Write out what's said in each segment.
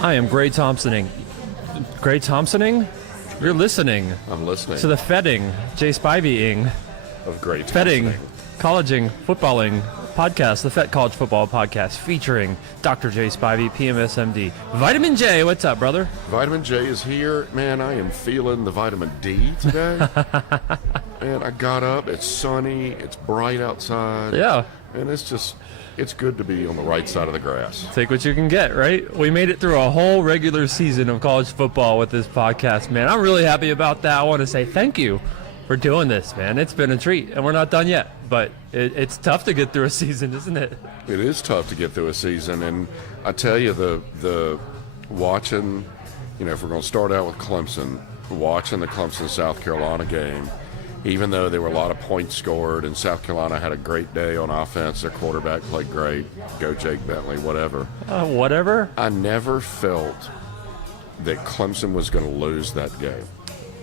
I am Gray Thompsoning. Gray Thompsoning? You're listening. I'm listening. To the fetting, Jay Spivey-ing. Of Gray Thompsoning. Fetting, colleging, footballing podcast, the Fet College Football Podcast, featuring Dr. Jay Spivey, PMSMD. Vitamin J, what's up, brother? Vitamin J is here. Man, I am feeling the vitamin D today. Man, I got up. It's sunny. It's bright outside. Yeah. And it's good to be on the right side of the grass. Take what you can get, right? We made it through a whole regular season of college football with this podcast, man. I'm really happy about that. I want to say thank you for doing this, man. It's been a treat, and we're not done yet, but it's tough to get through a season, isn't it? It is tough to get through a season, and I tell you, the watching, if we're going to start out with Clemson, watching the Clemson South Carolina game, even though there were a lot of points scored and South Carolina had a great day on offense, their quarterback played great, go Jake Bentley, whatever. Whatever? I never felt that Clemson was going to lose that game.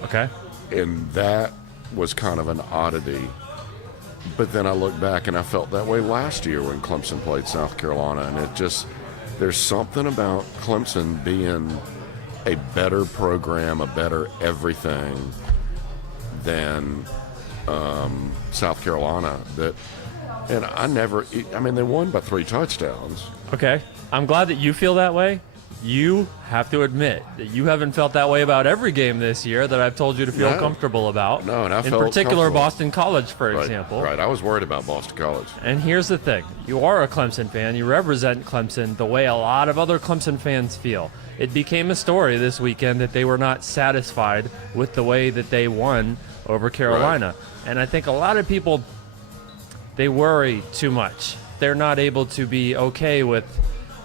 Okay. And that was kind of an oddity. But then I look back and I felt that way last year when Clemson played South Carolina. And there's something about Clemson being a better program, a better everything than South Carolina. They won by 3 touchdowns. Okay. I'm glad that you feel that way. You have to admit that you haven't felt that way about every game this year that I've told you to feel comfortable about. No, and I felt in particular comfortable. Boston College, for example. Right, I was worried about Boston College. And here's the thing. You are a Clemson fan. You represent Clemson the way a lot of other Clemson fans feel. It became a story this weekend that they were not satisfied with the way that they won over Carolina. Right. And I think a lot of people, they worry too much. They're not able to be okay with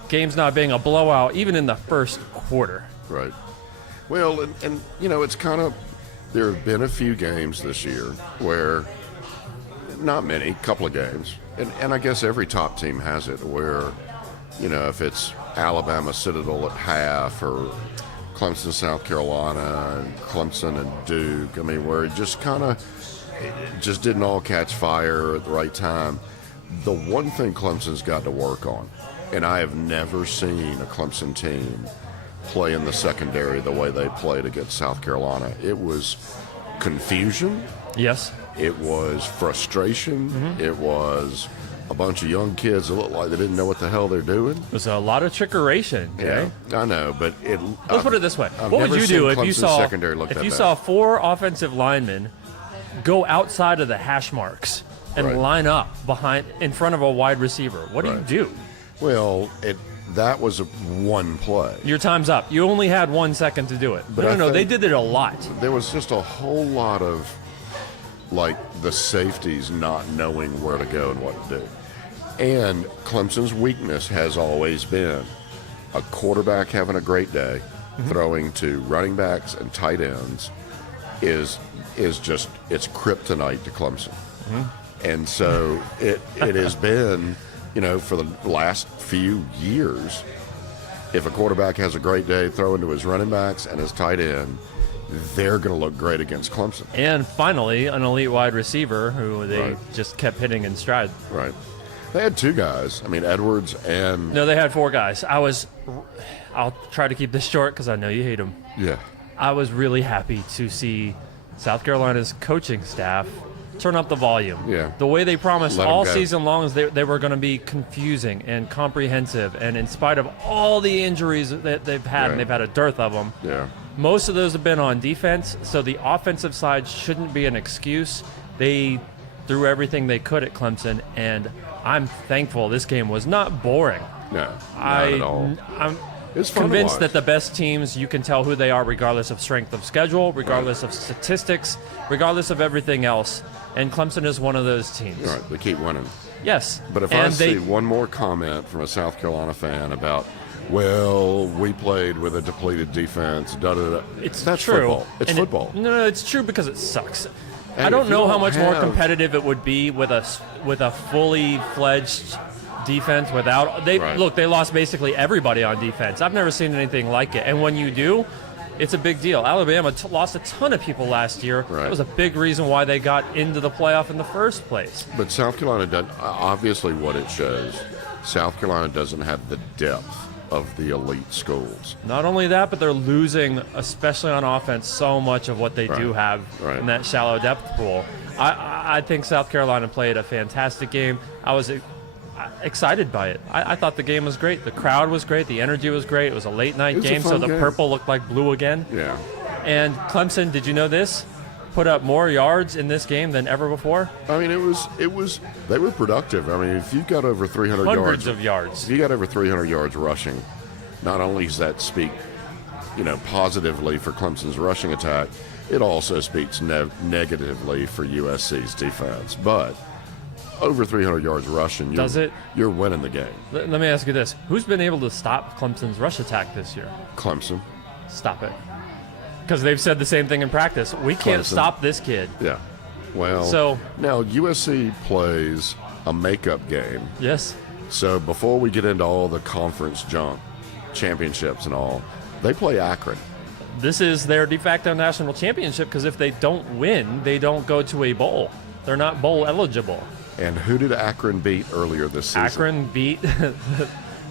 games not being a blowout, even in the first quarter. Right. Well, and it's kind of, there have been a few games this year where, not many, a couple of games, and I guess every top team has it, where, if it's Alabama Citadel at half, or Clemson, South Carolina, and Clemson and Duke, where it just didn't all catch fire at the right time. The one thing Clemson's got to work on, and I have never seen a Clemson team play in the secondary the way they played against South Carolina. It was confusion. Yes. It was frustration. Mm-hmm. It was a bunch of young kids that looked like they didn't know what the hell they're doing. It was a lot of trickeration. Yeah, I know, but let's put it this way. What would you do if you saw 4 offensive linemen go outside of the hash marks and line up in front of a wide receiver? What do you do? Well, that was one play. Your time's up. You only had 1 second to do it. But no, they did it a lot. There was just a whole lot of, the safeties not knowing where to go and what to do. And Clemson's weakness has always been a quarterback having a great day, throwing to running backs and tight ends is just, it's kryptonite to Clemson. Mm-hmm. And so it has been, for the last few years, if a quarterback has a great day throwing to his running backs and his tight end, they're going to look great against Clemson. And finally, an elite wide receiver who they just kept hitting in stride. Right. They had 2 guys. Edwards and... No, they had 4 guys. I'll try to keep this short because I know you hate them. Yeah. I was really happy to see South Carolina's coaching staff turn up the volume. Yeah. The way they promised all season long is they were going to be confusing and comprehensive, and in spite of all the injuries that they've had, and they've had a dearth of them, most of those have been on defense, so the offensive side shouldn't be an excuse. They threw everything they could at Clemson, and I'm thankful this game was not boring. No, not at all. I'm convinced that the best teams, you can tell who they are regardless of strength of schedule, regardless of statistics, regardless of everything else. And Clemson is one of those teams. Right, they keep winning. Yes. But if I see one more comment from a South Carolina fan about, well, we played with a depleted defense, da-da-da. That's true. Football. It's football. No, it's true because it sucks. And I don't know how much more competitive it would be with a fully fledged defense without look, they lost basically everybody on defense. I've never seen anything like it. And when you do, it's a big deal. Alabama lost a ton of people last year. That was a big reason why they got into the playoff in the first place. But South Carolina doesn't, obviously what it shows, South Carolina doesn't have the depth of the elite schools. Not only that, but they're losing, especially on offense, so much of what they do have in that shallow depth pool. I think South Carolina played a fantastic game. I was excited by it. I thought the game was great. The crowd was great. The energy was great. It was a late night game, so the purple looked like blue again. Yeah. And Clemson, did you know this? Put up more yards in this game than ever before. I mean, it was. They were productive. I mean, if you've got over 300 hundreds of yards, if you got over 300 yards rushing, not only does that speak, positively for Clemson's rushing attack, it also speaks negatively for USC's defense. But over 300 yards rushing, you're winning the game. Let me ask you this: who's been able to stop Clemson's rush attack this year? Clemson. Stop it. Because they've said the same thing in practice. We can't stop this kid. Yeah. Well, now USC plays a makeup game. Yes. So before we get into all the conference junk, championships and all, they play Akron. This is their de facto national championship because if they don't win, they don't go to a bowl. They're not bowl eligible. And who did Akron beat earlier this season? Akron beat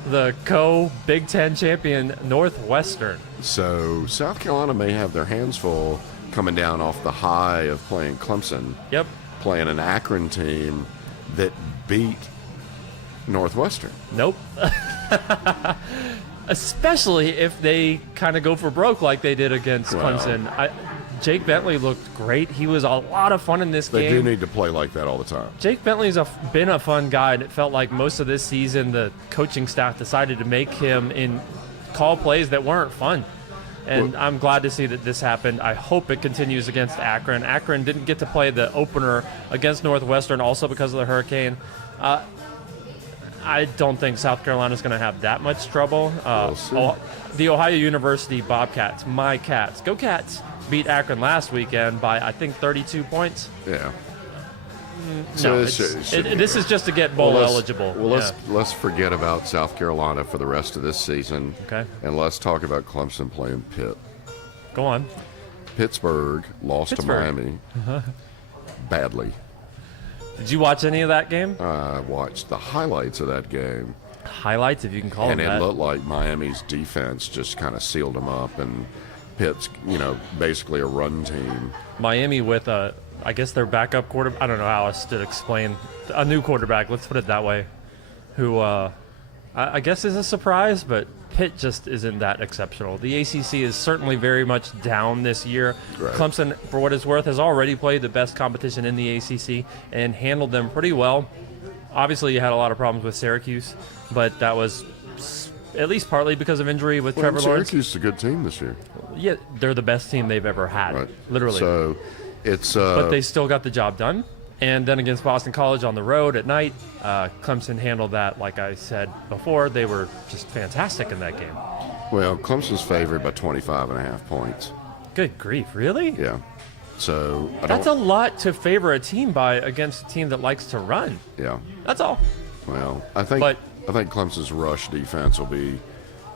the Big Ten champion Northwestern. So South Carolina may have their hands full coming down off the high of playing Clemson. Yep. Playing an Akron team that beat Northwestern. Nope. Especially if they kind of go for broke like they did against Clemson. Jake Bentley looked great. He was a lot of fun in this game. They do need to play like that all the time. Jake Bentley's been a fun guy, and it felt like most of this season the coaching staff decided to make him call plays that weren't fun. And I'm glad to see that this happened. I hope it continues against Akron. Akron didn't get to play the opener against Northwestern also because of the hurricane. I don't think South Carolina's going to have that much trouble. The Ohio University Bobcats, my Cats, go Cats, beat Akron last weekend by, I think, 32 points. Yeah. No, this is just to get bowl eligible. Well, let's forget about South Carolina for the rest of this season. Okay. And let's talk about Clemson playing Pitt. Go on. Pittsburgh lost to Miami badly. Did you watch any of that game? I watched the highlights of that game. Highlights, if you can call them that. And it looked like Miami's defense just kind of sealed them up, and Pitt's, basically a run team. Miami with I guess their backup quarterback. I don't know how else to explain. A new quarterback, let's put it that way, who I guess is a surprise, but Pitt just isn't that exceptional. The ACC is certainly very much down this year. Right. Clemson, for what it's worth, has already played the best competition in the ACC and handled them pretty well. Obviously, you had a lot of problems with Syracuse, but that was at least partly because of injury with Trevor Lawrence. Syracuse is a good team this year. Yeah, they're the best team they've ever had, literally. So it's but they still got the job done. And then against Boston College on the road at night, Clemson handled that, like I said before. They were just fantastic in that game. Well, Clemson's favored by 25.5 points. Good grief, really? Yeah. So that's a lot to favor a team by against a team that likes to run. Yeah. That's all. Well, I think Clemson's rush defense will be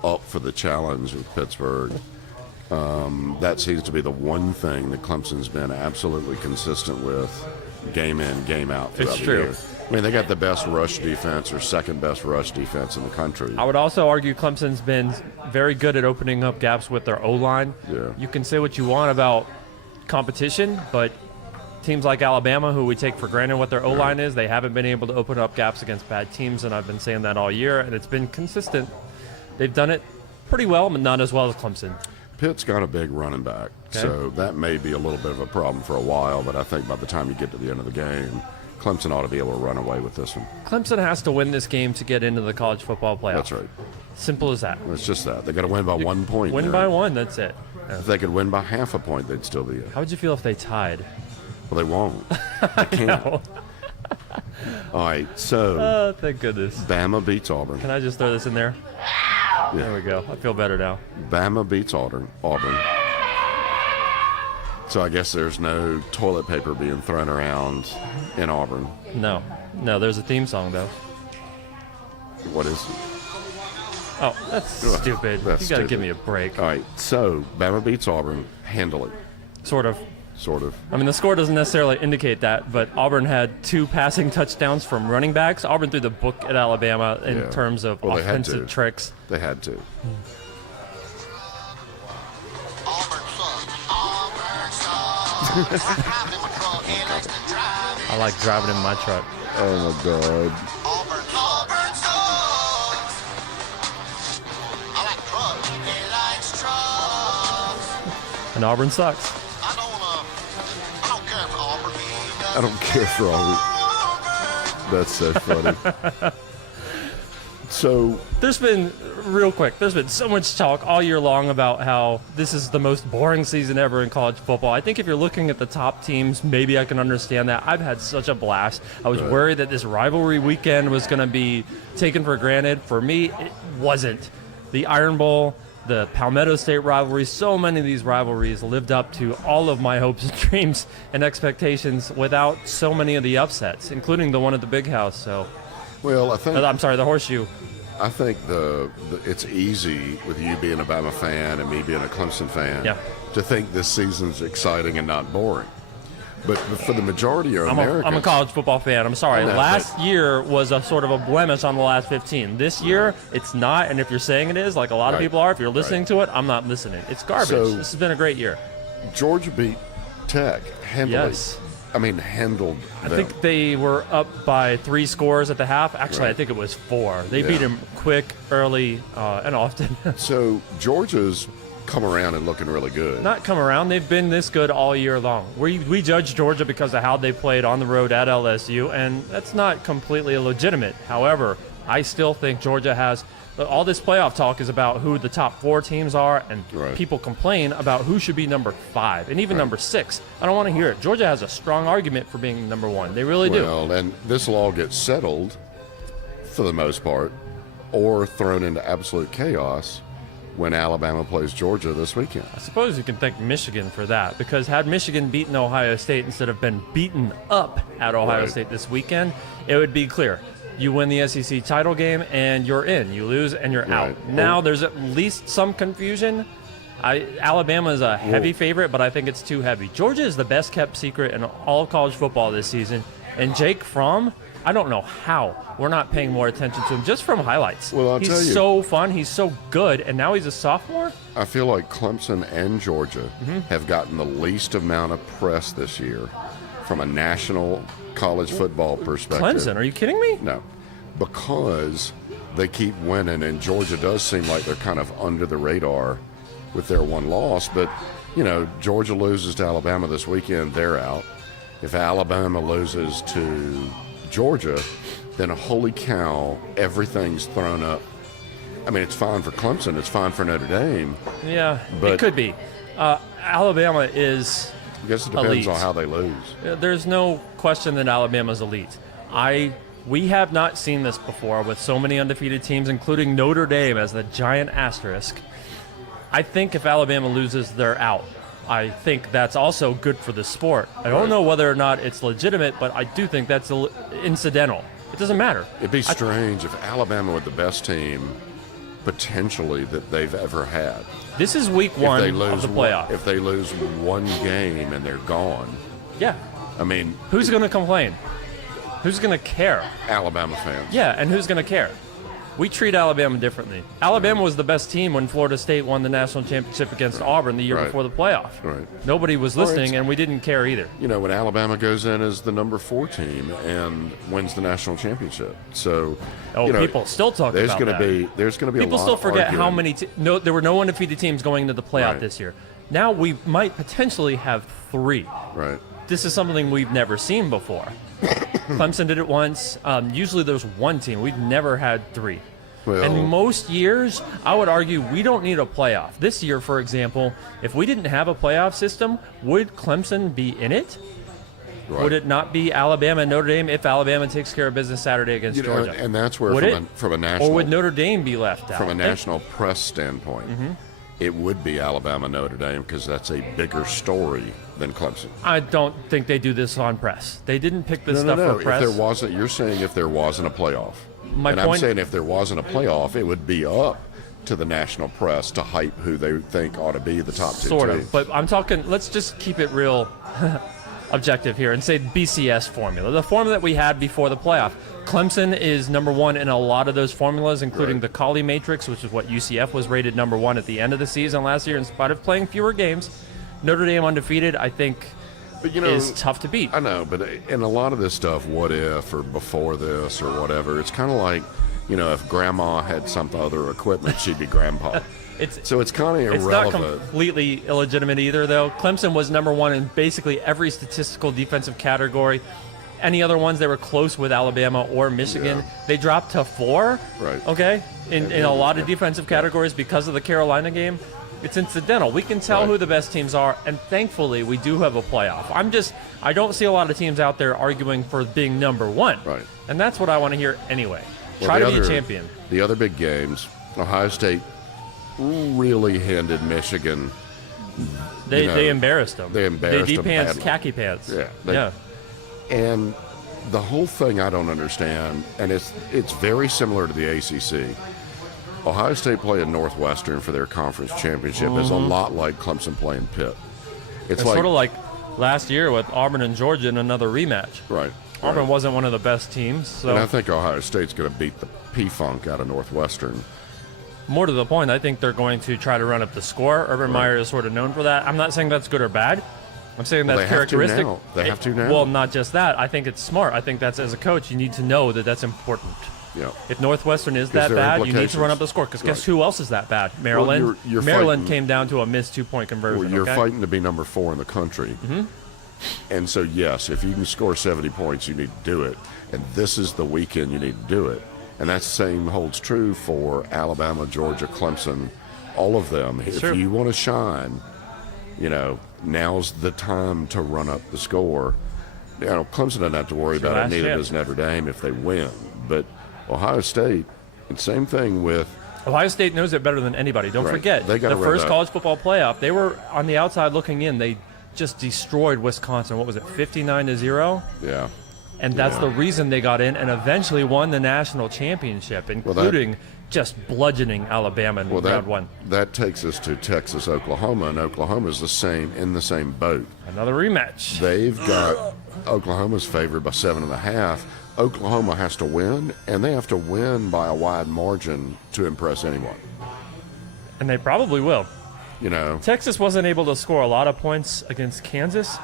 up for the challenge with Pittsburgh. That seems to be the one thing that Clemson's been absolutely consistent with, game in, game out throughout the year. I mean, they got the best rush defense or second best rush defense in the country. I would also argue Clemson's been very good at opening up gaps with their O-line. Yeah. You can say what you want about competition, but teams like Alabama, who we take for granted what their O-line is, they haven't been able to open up gaps against bad teams, and I've been saying that all year, and it's been consistent. They've done it pretty well, but not as well as Clemson. Pitt's got a big running back, so that may be a little bit of a problem for a while, but I think by the time you get to the end of the game, Clemson ought to be able to run away with this one. Clemson has to win this game to get into the college football playoff. That's right. Simple as that. It's just that. They got to win by 1 point. Win by one, that's it. If they could win by half a point, they'd still be in. How would you feel if they tied? Well, they won't. They can't. All right, so. Oh, thank goodness. Bama beats Auburn. Can I just throw this in there? Yeah. There we go. I feel better now. Bama beats Auburn. So I guess there's no toilet paper being thrown around in Auburn. No, there's a theme song, though. What is it? Oh, that's stupid. You got to give me a break. All right, so Bama beats Auburn handily. Sort of. sort of. I mean, the score doesn't necessarily indicate that, but Auburn had 2 passing touchdowns from running backs. Auburn threw the book at Alabama in terms of offensive tricks. They had to. I like driving in my truck. Oh, my God. And Auburn sucks. I don't care for Auburn. That's so funny. So there's been so much talk all year long about how this is the most boring season ever in college football. I think if you're looking at the top teams, maybe I can understand that. I've had such a blast. I was worried that this rivalry weekend was going to be taken for granted. For me, it wasn't. The Iron Bowl, the Palmetto State rivalry, so many of these rivalries lived up to all of my hopes and dreams and expectations without so many of the upsets, including the one at the Big House. So, well, the Horseshoe. I think it's easy with you being a Bama fan and me being a Clemson fan to think this season's exciting and not boring. But for the majority of Americans... I'm a college football fan. I'm sorry. Last year was a sort of a blemish on the last 15. This year, it's not. And if you're saying it is, like a lot of people are, if you're listening to it, I'm not listening. It's garbage. So, this has been a great year. Georgia beat Tech handily. Yes. I mean, handled them. I think they were up by 3 scores at the half. Actually, I think it was 4. They beat them quick, early, and often. So Georgia's come around and looking really good. Not come around. They've been this good all year long. We judge Georgia because of how they played on the road at LSU, and that's not completely illegitimate. However, I still think Georgia has – all this playoff talk is about who the top 4 teams are, and people complain about who should be number 5 and even number 6. I don't want to hear it. Georgia has a strong argument for being number 1. They really do. Well, and this will all get settled, for the most part, or thrown into absolute chaos when Alabama plays Georgia this weekend. I suppose you can thank Michigan for that, because had Michigan beaten Ohio State instead of been beaten up at Ohio State this weekend, it would be clear. You win the SEC title game, and you're in. You lose, and you're out. Now there's at least some confusion. Alabama is a heavy favorite, but I think it's too heavy. Georgia is the best-kept secret in all of college football this season. And Jake Fromm, I don't know how we're not paying more attention to him just from highlights. Well, I'll tell you. He's so fun. He's so good, and now he's a sophomore. I feel like Clemson and Georgia have gotten the least amount of press this year from a national college football perspective. Clemson, are you kidding me? No, because they keep winning, and Georgia does seem like they're kind of under the radar with their one loss. But, Georgia loses to Alabama this weekend, they're out. If Alabama loses to Georgia, then holy cow, everything's thrown up. I mean, it's fine for Clemson, it's fine for Notre Dame. Yeah, but it could be. Alabama is I guess it depends elite. on how they lose. There's no question that Alabama's elite. We have not seen this before with so many undefeated teams, including Notre Dame as the giant asterisk. I think if Alabama loses, they're out. I think that's also good for the sport. I don't know whether or not it's legitimate, but I do think that's incidental. It doesn't matter. It'd be strange if Alabama were the best team potentially that they've ever had. This is week 1 of the playoff. If they lose one game and they're gone. Yeah. I mean, who's going to complain? Who's going to care? Alabama fans. Yeah, and who's going to care? We treat Alabama differently. Alabama was the best team when Florida State won the national championship against Auburn the year before the playoff. Right. Nobody was listening, and we didn't care either. When Alabama goes in as the number 4 team and wins the national championship. So, people still talk about that. There's going to be people a lot still forget arguing. how many there were no undefeated teams going into the playoff this year. Now we might potentially have 3. Right. This is something we've never seen before. Clemson did it once. Usually there's 1 team. We've never had 3. Well, and most years, I would argue we don't need a playoff. This year, for example, if we didn't have a playoff system, would Clemson be in it? Right. Would it not be Alabama and Notre Dame if Alabama takes care of business Saturday against Georgia? And that's where, from a national... Or would Notre Dame be left out? From a national press standpoint, it would be Alabama Notre Dame because that's a bigger story than Clemson. I don't think they do this on press. They didn't pick this stuff for press. You're saying if there wasn't a playoff. I'm saying if there wasn't a playoff, it would be up to the national press to hype who they think ought to be the top two Sort teams. of. But I'm talking, let's just keep it real objective here and say BCS formula, the formula that we had before the playoff. Clemson is number one in a lot of those formulas, including the Colley Matrix, which is what UCF was rated number one at the end of the season last year in spite of playing fewer games. Notre Dame undefeated, I think, But, is tough to beat. I know, but in a lot of this stuff, what if or before this or whatever, it's kind of like, if Grandma had some other equipment, she'd be Grandpa. So it's kind of irrelevant. It's not completely illegitimate either, though. Clemson was number one in basically every statistical defensive category. Any other ones, they were close with Alabama or Michigan. Yeah. They dropped to 4, Right. okay, in a lot of defensive categories because of the Carolina game. It's incidental. We can tell who the best teams are, and thankfully we do have a playoff. I don't see a lot of teams out there arguing for being number one. Right. And that's what I want to hear anyway. Well, Try to the be a other- champion. The other big games, Ohio State really handed Michigan. They embarrassed them. They embarrassed They them de-pants badly. khaki pants. Yeah, yeah. And the whole thing I don't understand, and it's very similar to the ACC. Ohio State playing Northwestern for their conference championship is a lot like Clemson playing Pitt. It's sort of like last year with Auburn and Georgia in another rematch. Right. Auburn right. wasn't one of the best teams, so And I think Ohio State's going to beat the P-Funk out of Northwestern. more to the point, I think they're going to try to run up the score. Urban Meyer is sort of known for that. I'm not saying that's good or bad. I'm saying that's Well, they have to characteristic. now. They have to now. Well, not just that. I think it's smart. I think that's, as a coach, you need to know that that's important. Yeah. If Northwestern is that there are bad, you need to run implications. up the score. Because guess Right. who else is that bad? Maryland. you're Maryland fighting- came down to a missed 2-point conversion. Well, you're okay? fighting to be number 4 in the country. Mm-hmm. And so, yes, if you can score 70 points, you need to do it. And this is the weekend you need to do it. And that same holds true for Alabama, Georgia, Clemson, all of them. Sure. If you want to shine, now's the time to run up the score. Clemson doesn't have to worry about it, last neither chance. does Notre Dame if they win. But Ohio State, and same thing with Ohio State knows it better than anybody. Don't Right. forget, They got the to first run college football playoff, they were on the outside looking in. They just destroyed Wisconsin. What was it, 59-0? yeah. And that's Yeah. the reason they got in and eventually won the national championship, including just bludgeoning Alabama in round one. That takes us to Texas, Oklahoma, and Oklahoma's in the same boat. Another rematch. They've got Oklahoma's favored by 7.5. Oklahoma has to win, and they have to win by a wide margin to impress anyone. And they probably will. Texas wasn't able to score a lot of points against Kansas.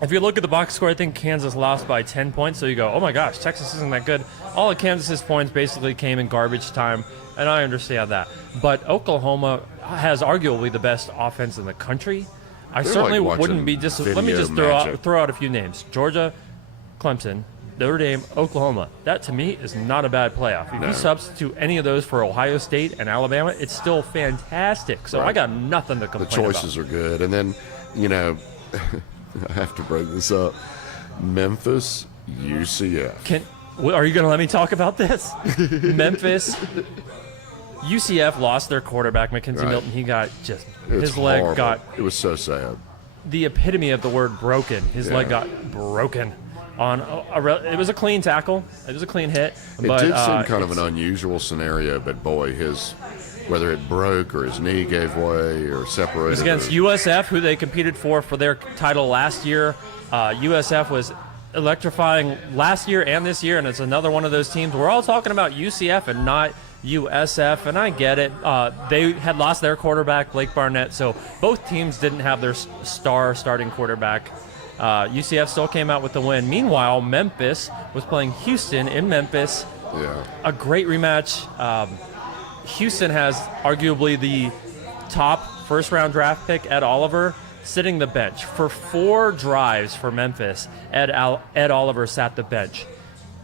If you look at the box score, I think Kansas lost by 10 points. So you go, oh my gosh, Texas isn't that good. All of Kansas's points basically came in garbage time, and I understand that. But Oklahoma has arguably the best offense in the country. I They're certainly like wouldn't be watching let me just video magic. throw out a few names. Georgia, Clemson, Notre Dame, Oklahoma. That to me is not a bad playoff. If No. you substitute any of those for Ohio State and Alabama, it's still fantastic. So I Right. got nothing to The complain about. choices are good. And then, I have to bring this up. Memphis, UCF. Are you going to let me talk about this? Memphis, UCF lost their quarterback, Mackenzie Right. Milton. He got It's his leg horrible. got It was so sad. the epitome of the word broken. His leg Yeah. got broken on it was a clean tackle. It was a clean hit. It But, did seem kind of it's- an unusual scenario, but boy, whether it broke or his knee gave way or separated. It was against or- USF, who they competed for their title last year. USF was electrifying last year and this year, and it's another one of those teams. We're all talking about UCF and not USF, and I get it. They had lost their quarterback, Blake Barnett, so both teams didn't have their star starting quarterback. UCF still came out with the win. Meanwhile, Memphis was playing Houston in Memphis. Yeah. A great rematch. Houston has arguably the top first-round draft pick, Ed Oliver, sitting the bench. For 4 drives for Memphis, Ed Oliver sat the bench.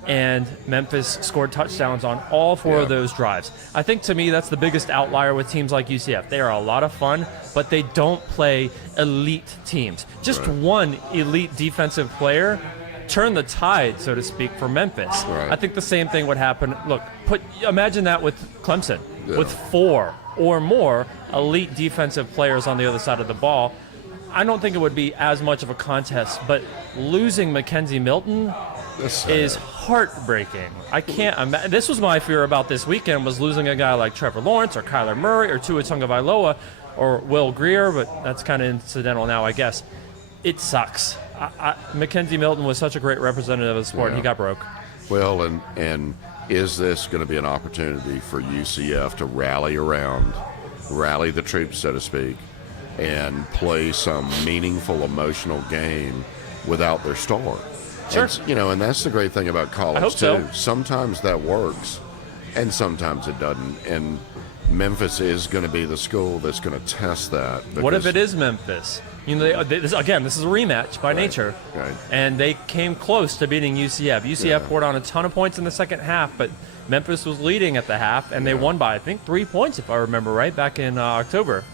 And Memphis scored touchdowns on all 4 of those drives. I think, to me, that's the biggest outlier with teams like UCF. They are a lot of fun, but they don't play elite teams. Just Right. one elite defensive player turned the tide, so to speak, for Memphis. Right. I think the same thing would happen. Look, imagine that with Clemson, Yeah. with 4 or more elite defensive players on the other side of the ball. I don't think it would be as much of a contest, but losing Mackenzie Milton, is heartbreaking. I can't imagine. This was my fear about this weekend, was losing a guy like Trevor Lawrence or Kyler Murray or Tua Tagovailoa or Will Grier, but that's kind of incidental now, I guess. It sucks. Mackenzie Milton was such a great representative of the sport, and he got broke. Well, and is this going to be an opportunity for UCF to rally the troops, so to speak, and play some meaningful, emotional game without their star? Sure. And that's the great thing about college, I hope too. so. Sometimes that works, and sometimes it doesn't. And Memphis is going to be the school that's going to test that. What if it is Memphis? This is a rematch by nature, right. And they came close to beating UCF. UCF poured on a ton of points in the second half, but Memphis was leading at the half, and they won by, I think, 3 points, if I remember right, back in October.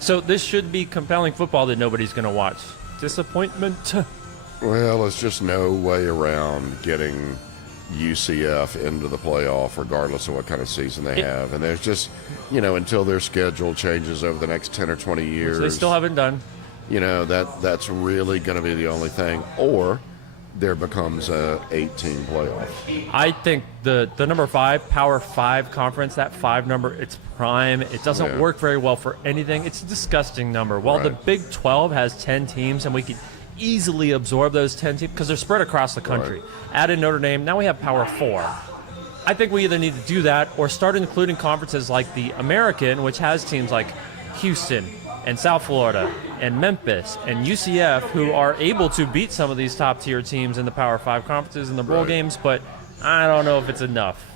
So this should be compelling football that nobody's going to watch. Disappointment. Well, there's just no way around getting UCF into the playoff, regardless of what kind of season they have. And there's just, until their schedule changes over the next 10 or 20 years. Which they still haven't done. That's really going to be the only thing. Or there becomes a 18 playoff. I think the number 5, Power 5 conference, that 5 number, it's prime. It doesn't work very well for anything. It's a disgusting number. While the Big 12 has 10 teams, and we could easily absorb those 10 teams because they're spread across the country. Right. Add in Notre Dame, now we have Power 4. I think we either need to do that or start including conferences like the American, which has teams like Houston and South Florida and Memphis and UCF, who are able to beat some of these top-tier teams in the Power 5 conferences in the bowl games, but I don't know if it's enough.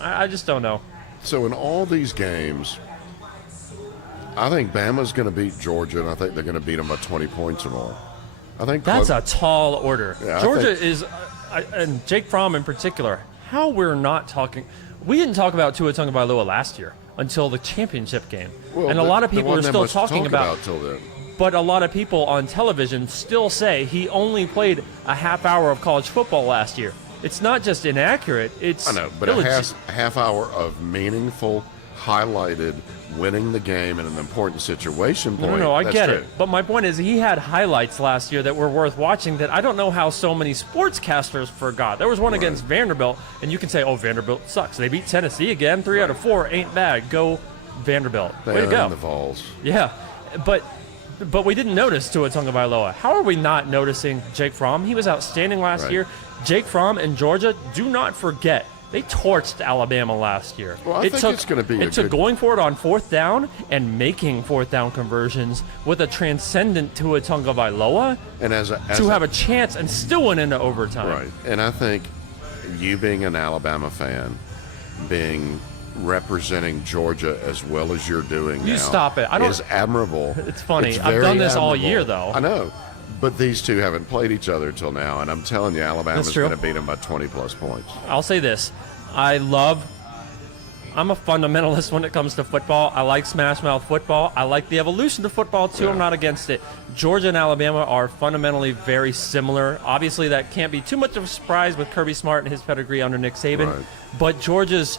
I just don't know. So in all these games, I think Bama's going to beat Georgia, and I think they're going to beat them by 20 points or more. I think that's a tall order. Yeah, Georgia is, and Jake Fromm in particular, how we're not talking. We didn't talk about Tua Tagovailoa last year until the championship game. Well, and a lot of people are still talking about till then. But a lot of people on television still say he only played a half hour of college football last year. It's not just inaccurate. It's I know, but a half hour of meaningful, highlighted, winning the game in an important situation point. No, I get it. But my point is he had highlights last year that were worth watching that I don't know how so many sportscasters forgot. There was one against Vanderbilt, and you can say, Vanderbilt sucks. They beat Tennessee again. 3 out of 4 ain't bad. Go Vanderbilt. Way to go. The Vols. Yeah, but we didn't notice Tua Tagovailoa. How are we not noticing Jake Fromm? He was outstanding last year. Jake Fromm and Georgia, do not forget, they torched Alabama last year. Well, I think it's going to be It took going for it on 4th down and making 4th down conversions with a transcendent Tua Tagovailoa and to have a chance and still went into overtime. Right, and I think you being an Alabama fan, representing Georgia as well as you're doing now, stop it. Is admirable. It's funny. It's I've done this all admirable. year, though. I know. But these two haven't played each other till now, and I'm telling you, Alabama's going to beat them by 20-plus points. I'll say this. I'm a fundamentalist when it comes to football. I like smash mouth football. I like the evolution of football, too. I'm not against it. Georgia and Alabama are fundamentally very similar. Obviously, that can't be too much of a surprise with Kirby Smart and his pedigree under Nick Saban. Right. But Georgia's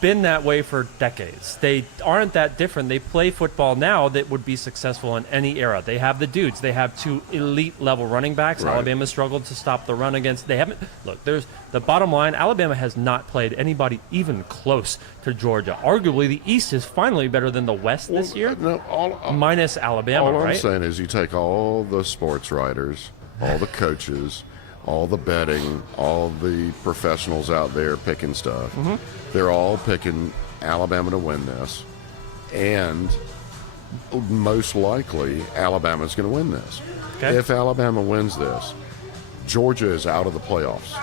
been that way for decades. They aren't that different. They play football now that would be successful in any era. They have the dudes. They have 2 elite level running backs. Right. Alabama struggled to stop the run against. They haven't. Look, there's the bottom line. Alabama has not played anybody even close to Georgia. Arguably, the East is finally better than the West this year. No, minus Alabama, all right? I'm saying is you take all the sports writers, all the coaches, all the betting, all the professionals out there picking stuff. Mm-hmm. They're all picking Alabama to win this, and most likely Alabama's going to win this. Okay. If Alabama wins this, Georgia is out of the playoffs.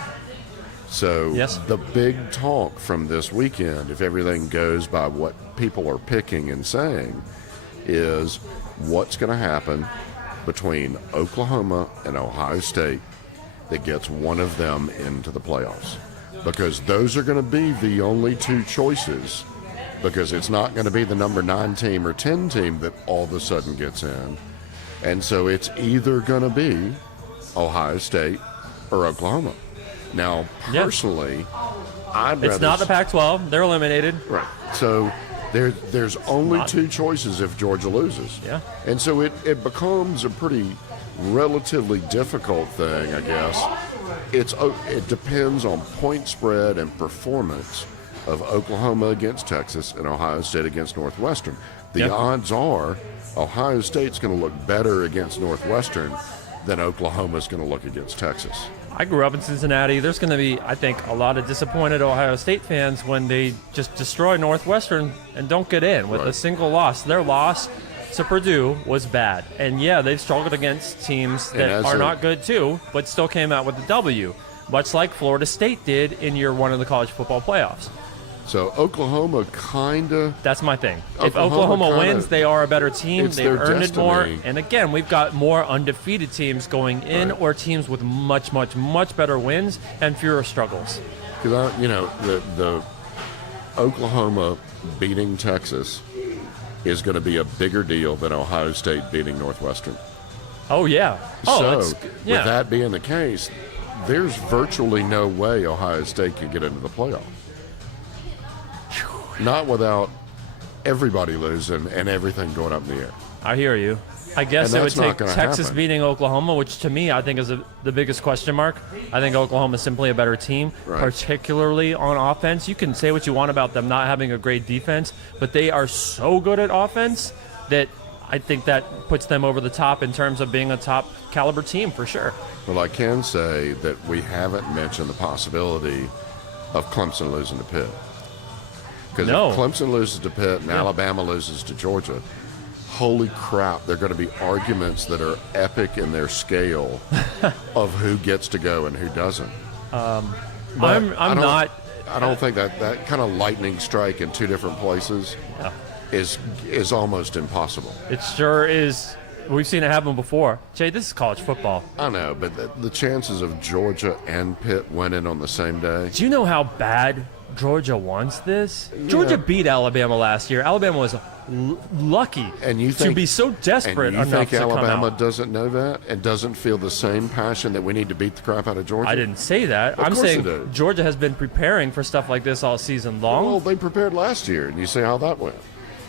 So the big talk from this weekend, if everything goes by what people are picking and saying, is what's going to happen between Oklahoma and Ohio State that gets one of them into the playoffs. Because those are going to be the only 2 choices, because it's not going to be the number 9 team or 10 team that all of a sudden gets in. And so it's either going to be Ohio State or Oklahoma. Now, personally, I'd rather... It's not the Pac-12. They're eliminated. Right. So there's only 2 choices if Georgia loses. Yeah. And so it becomes a pretty relatively difficult thing, I guess, it depends on point spread and performance of Oklahoma against Texas and Ohio State against Northwestern. The odds are Ohio State's going to look better against Northwestern than Oklahoma's going to look against Texas. I grew up in Cincinnati. There's going to be, I think, a lot of disappointed Ohio State fans when they just destroy Northwestern and don't get in with a single loss. Their loss to Purdue was bad. And, yeah, they've struggled against teams that are not good, too, but still came out with a W, much like Florida State did in year one of the college football playoffs. So Oklahoma kind of... That's my thing. If Oklahoma wins, they are a better team. They've earned it more. And again, we've got more undefeated teams going in or teams with much, much, much better wins and fewer struggles. Because, the Oklahoma beating Texas is going to be a bigger deal than Ohio State beating Northwestern. Oh, yeah. With that being the case, there's virtually no way Ohio State can get into the playoff. Not without everybody losing and everything going up in the air. I hear you. I guess it would take Texas beating Oklahoma, which to me I think is the biggest question mark. I think Oklahoma is simply a better team, particularly on offense. You can say what you want about them not having a great defense, but they are so good at offense that I think that puts them over the top in terms of being a top caliber team for sure. Well, I can say that we haven't mentioned the possibility of Clemson losing to Pitt. Because if Clemson loses to Pitt and Alabama loses to Georgia, holy crap, there are going to be arguments that are epic in their scale of who gets to go and who doesn't. I don't think that kind of lightning strike in two different places is almost impossible. It sure is. We've seen it happen before. Jay, this is college football. I know, but the chances of Georgia and Pitt winning on the same day. Do you know how bad Georgia wants this? Georgia beat Alabama last year. Alabama was lucky to be so desperate enough to come out. And you think Alabama doesn't know that and doesn't feel the same passion that we need to beat the crap out of Georgia? I didn't say that. I'm saying Georgia has been preparing for stuff like this all season long. Well, they prepared last year, and you see how that went.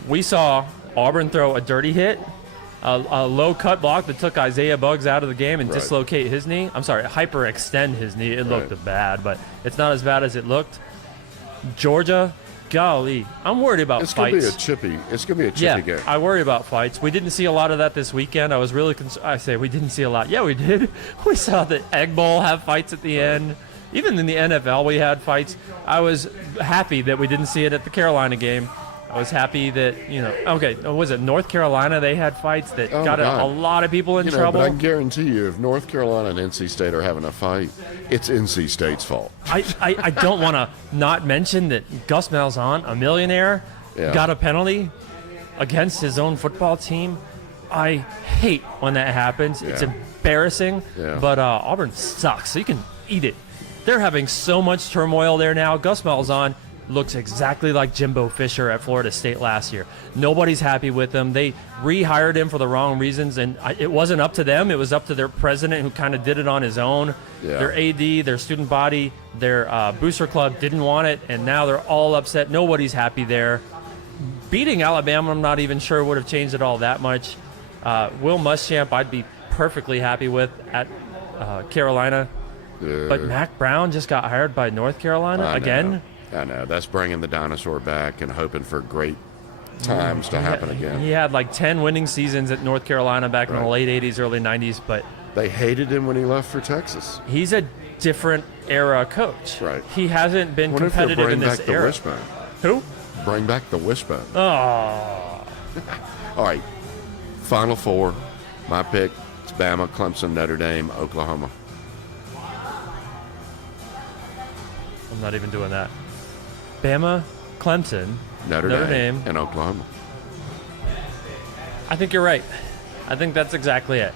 We saw Auburn throw a dirty hit, a low cut block that took Isaiah Buggs out of the game and dislocate his knee. I'm sorry, hyperextend his knee. It looked bad, but it's not as bad as it looked. Georgia, golly, I'm worried about fights. It's going to be a chippy game. I worry about fights. We didn't see a lot of that this weekend. I was really I say we didn't see a lot. Yeah, we did. We saw the Egg Bowl have fights at the end. Even in the NFL, we had fights. I was happy that we didn't see it at the Carolina game. I was happy that, was it North Carolina? They had fights that got a lot of people in trouble. But I can guarantee you, if North Carolina and NC State are having a fight, it's NC State's fault. I don't want to not mention that Gus Malzahn, a millionaire, got a penalty against his own football team. I hate when that happens. It's embarrassing, but Auburn sucks, so you can eat it. They're having so much turmoil there now. Gus Malzahn looks exactly like Jimbo Fisher at Florida State last year. Nobody's happy with him. They rehired him for the wrong reasons, and it wasn't up to them. It was up to their president, who kind of did it on his own. Their AD, their student body, their booster club didn't want it, and now they're all upset. Nobody's happy there. Beating Alabama, I'm not even sure would have changed it all that much. Will Muschamp, I'd be perfectly happy with at Carolina. But Mac Brown just got hired by North Carolina again. I know. That's bringing the dinosaur back and hoping for great times to happen again. He had like 10 winning seasons at North Carolina back in the late 80s, early 90s, but they hated him when he left for Texas. He's a different era coach. Right. He hasn't been competitive in this era. Who? Bring back the wishbone. Oh. All right. Final four. My pick is Bama, Clemson, Notre Dame, Oklahoma. I'm not even doing that. Bama, Clemson, Notre Dame, and Oklahoma. I think you're right. I think that's exactly it.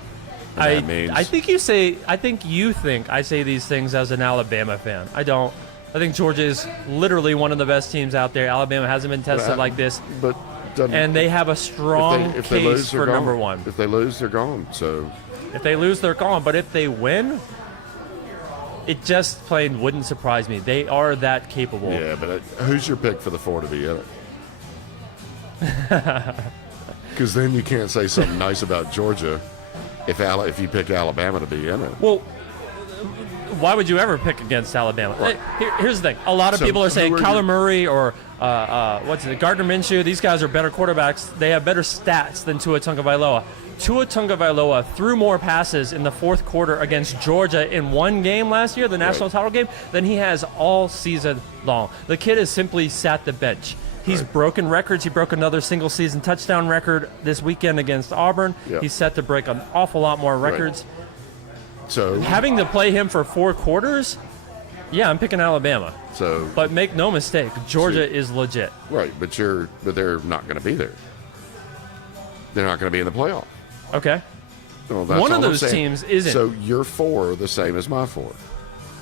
I think you think I say these things as an Alabama fan. I don't. I think Georgia is literally one of the best teams out there. Alabama hasn't been tested like this. And they have a strong case for number one. If they lose, they're gone. So if they lose, they're gone. But if they win, it just plain wouldn't surprise me. They are that capable. Yeah, but who's your pick for the four to be in it? Because then you can't say something nice about Georgia if you pick Alabama to be in it. Well, why would you ever pick against Alabama? Right. Here's the thing. A lot of So, people are saying who are Kyler you- Murray or Gardner Minshew. These guys are better quarterbacks. They have better stats than Tua Tagovailoa. Tua Tagovailoa threw more passes in the fourth quarter against Georgia in one game last year, the national title game, than he has all season long. The kid has simply sat the bench. He's broken records. He broke another single-season touchdown record this weekend against Auburn. Yep. He's set to break an awful lot more records. So, Having to play him for 4 quarters, yeah, I'm picking Alabama. so But make no mistake, Georgia is legit. right, but they're not going to be there. They're not going to be in the playoff. Okay. Well, that's One of all I'm those saying. teams isn't. So your 4 are the same as my 4.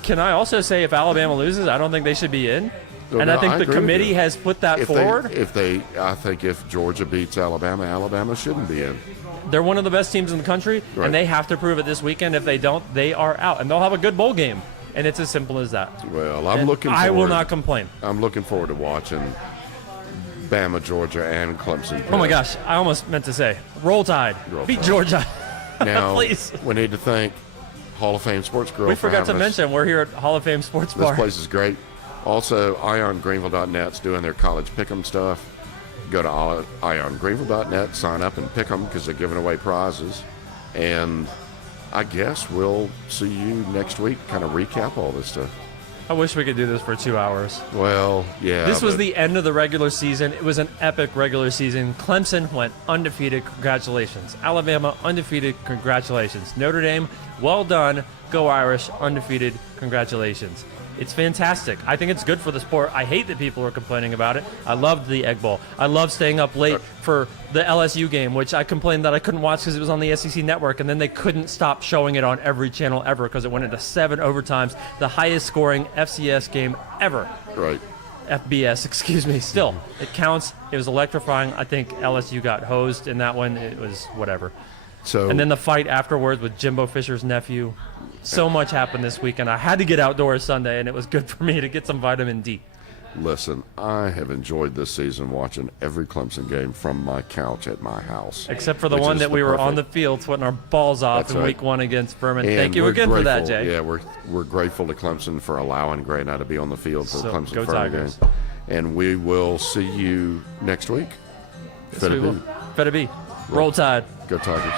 Can I also say if Alabama loses, I don't think they should be in? No, And no, I think I the agree with committee you. has put that If forward. I think if Georgia beats Alabama, Alabama shouldn't be in. They're one of the best teams in the country, Right. and they have to prove it this weekend. If they don't, they are out. And they'll have a good bowl game. And it's as simple as that. Well, I'm And looking. I will forward- not complain. I'm looking forward to watching Bama, Georgia, and Clemson. Oh my play. gosh, I almost meant to say, roll Tide, Roll beat Tide. Georgia. Now Please. we need to thank Hall of Fame Sports Grill. We for forgot to having us. mention we're here at Hall of Fame Sports This Bar. place is great. Also, IonGreenville.net's doing their college pick'em stuff. Go to IonGreenville.net, sign up and pick them because they're giving away prizes. And I guess we'll see you next week. Kind of recap all this stuff. I wish we could do this for 2 hours. Well, yeah. This was but- the end of the regular season. It was an epic regular season. Clemson went undefeated. Congratulations. Alabama undefeated. Congratulations. Notre Dame, well done. Go Irish, undefeated. Congratulations. It's fantastic. I think it's good for the sport. I hate that people are complaining about it. I loved the Egg Bowl. I love staying up late for the LSU game, which I complained that I couldn't watch because it was on the SEC network, and then they couldn't stop showing it on every channel ever because it went into 7 overtimes, the highest scoring FCS game ever. Right. FBS, excuse me. Still, it counts. It was electrifying. I think LSU got hosed in that one. It was whatever. So, And then the fight afterwards with Jimbo Fisher's nephew. So much happened this weekend. I had to get outdoors Sunday, and it was good for me to get some vitamin D. listen, I have enjoyed this season watching every Clemson game from my couch at my house. Except for the which one is that we were on the perfect. field sweating our balls off That's in right. week 1 against Furman. And Thank you we're again for that, grateful. Jay. Yeah, we're grateful to Clemson for allowing Gray and I to be on the field for So, the Clemson go Furman Tigers. game. And we will see you next week. Yes, Fed we it will. be. Better be. Roll Tide. Go Tigers.